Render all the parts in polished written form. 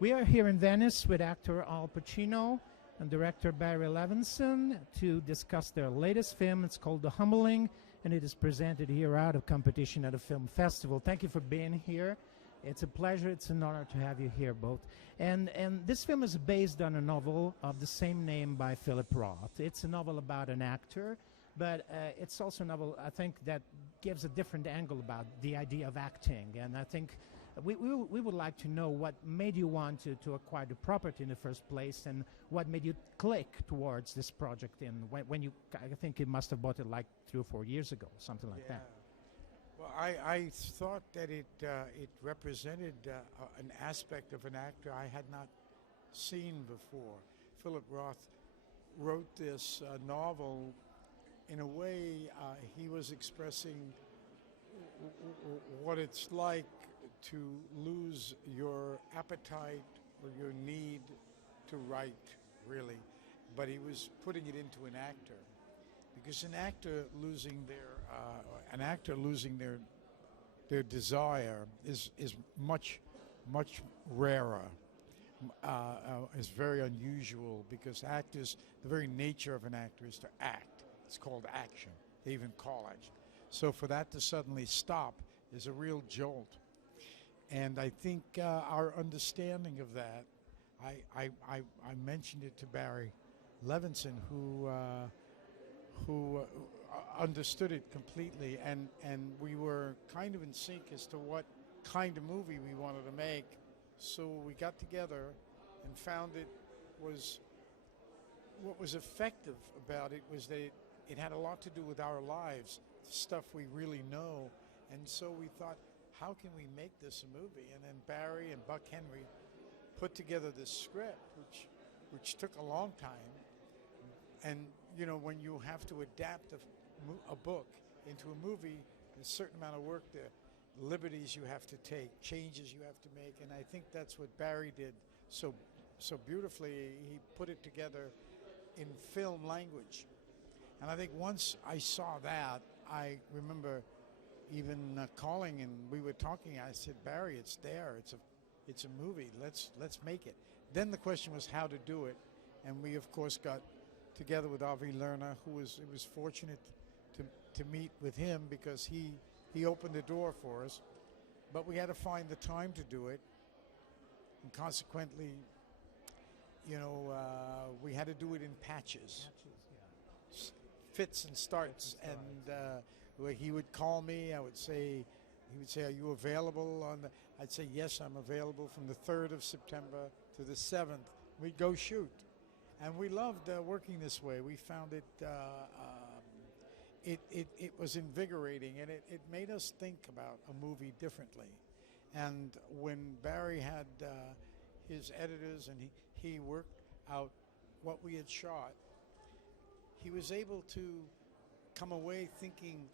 We are here in Venice with actor Al Pacino and director Barry Levinson to discuss their latest film. It's called The Humbling, and it is presented here out of competition at a film festival. Thank you for being here. It's a pleasure. It's an honor to have you here both. And this film is based on a novel of the same name by Philip Roth. It's a novel about an actor, but it's also a novel, I think, that gives a different angle about the idea of acting. And I think we would like to know what made you want to acquire the property in the first place, and what made you click towards this project when you, I think you must have bought it like 3 or 4 years ago, something like that. Well, I thought that it represented an aspect of an actor I had not seen before. Philip Roth wrote this novel. In a way, he was expressing what it's like to lose your appetite or your need to write, really. But he was putting it into an actor, because an actor losing their desire is much rarer. Is very unusual, because actors, the very nature of an actor is to act. It's called action. They even call action. So for that to suddenly stop is a real jolt. And I think our understanding of that, I mentioned it to Barry Levinson, who understood it completely, and we were kind of in sync as to what kind of movie we wanted to make. So we got together and found what was effective about it was that it had a lot to do with our lives, stuff we really know. And so we thought, how can we make this a movie? And then Barry and Buck Henry put together this script, which took a long time. And, you know, when you have to adapt a book into a movie, there's a certain amount of work there, liberties you have to take, changes you have to make. And I think that's what Barry did so beautifully. He put it together in film language. And I think once I saw that, I remember even calling, and we were talking. I said, Barry, it's there. It's a movie. Let's make it. Then the question was how to do it, and we of course got together with Avi Lerner, it was fortunate to meet with him, because he opened the door for us. But we had to find the time to do it, and consequently, you know, we had to do it in patches. Fits and starts. And he would call me. He would say, are you available on I'd say, yes, I'm available from the 3rd of September to the 7th. We'd go shoot. And we loved working this way. We found it was invigorating, and it made us think about a movie differently. And when Barry had his editors and he worked out what we had shot, he was able to come away thinking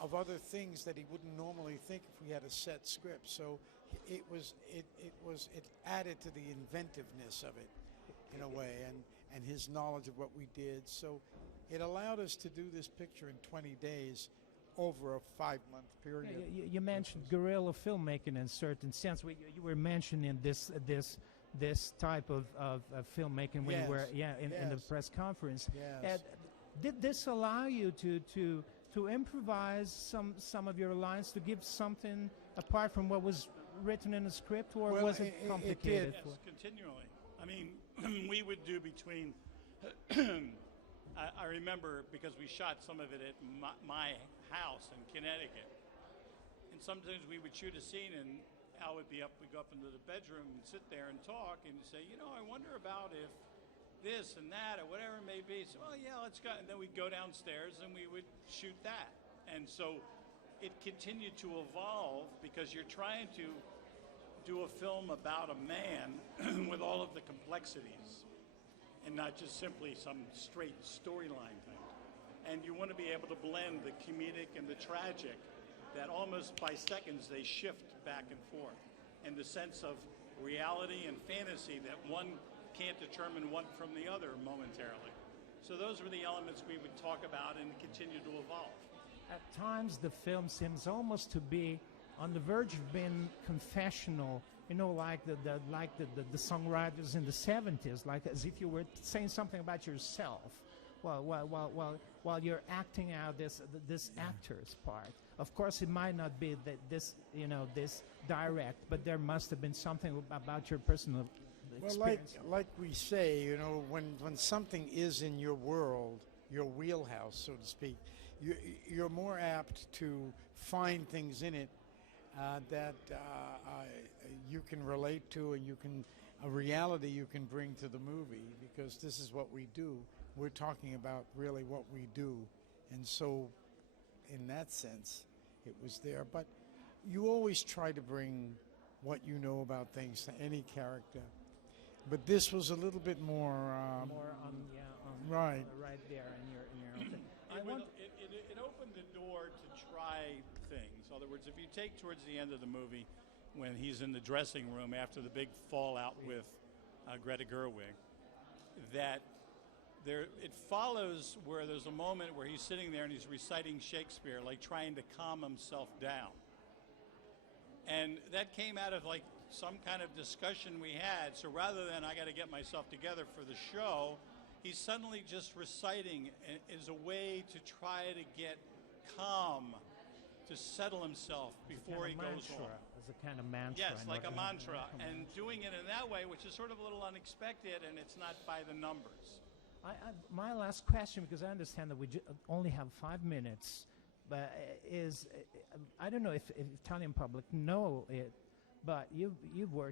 of other things that he wouldn't normally think if we had a set script. So it added to the inventiveness of it in a way, and his knowledge of what we did. So it allowed us to do this picture in 20 days over a 5-month period. You mentioned guerrilla filmmaking in a certain sense. You were mentioning this type of filmmaking when you were in the press conference. Yes. Did this allow you to improvise some of your lines, to give something apart from what was written in the script, or was it complicated? Yes, continually. I mean, we would do between I remember, because we shot some of it at my house in Connecticut, and sometimes we would shoot a scene and Al would be up, we'd go up into the bedroom and sit there and talk and say, you know, I wonder about if this and that or whatever it may be. So, well, yeah, let's go. And then we'd go downstairs and we would shoot that. And so it continued to evolve, because you're trying to do a film about a man with all of the complexities and not just simply some straight storyline thing. And you want to be able to blend the comedic and the tragic, that almost by seconds they shift back and forth, and the sense of reality and fantasy that one can't determine one from the other momentarily. So those were the elements we would talk about and continue to evolve. At times the film seems almost to be on the verge of being confessional you know, like the songwriters in the 70s, like as if you were saying something about yourself while you're acting out this actor's part. Of course, it might not be this direct, but there must have been something about your personal experience. Well, like we say, you know, when something is in your world, your wheelhouse, so to speak, you're more apt to find things in it that you can relate to, and a reality you can bring to the movie, because this is what we do. We're talking about really what we do, and so in that sense, it was there. But you always try to bring what you know about things to any character. But this was a little bit more right there in your own thing. It opened the door to try things. In other words, if you take towards the end of the movie, when he's in the dressing room after the big fallout with Greta Gerwig, that it follows where there's a moment where he's sitting there and he's reciting Shakespeare, like trying to calm himself down. And that came out of like some kind of discussion we had. So rather than I got to get myself together for the show, he's suddenly just reciting as a way to try to get calm, to settle himself before he goes on. As a kind of mantra. Yes, like a mantra. And doing it in that way, which is sort of a little unexpected, and it's not by the numbers. My last question, because I understand that we only have 5 minutes, but is I don't know if Italian public know it, but you've worked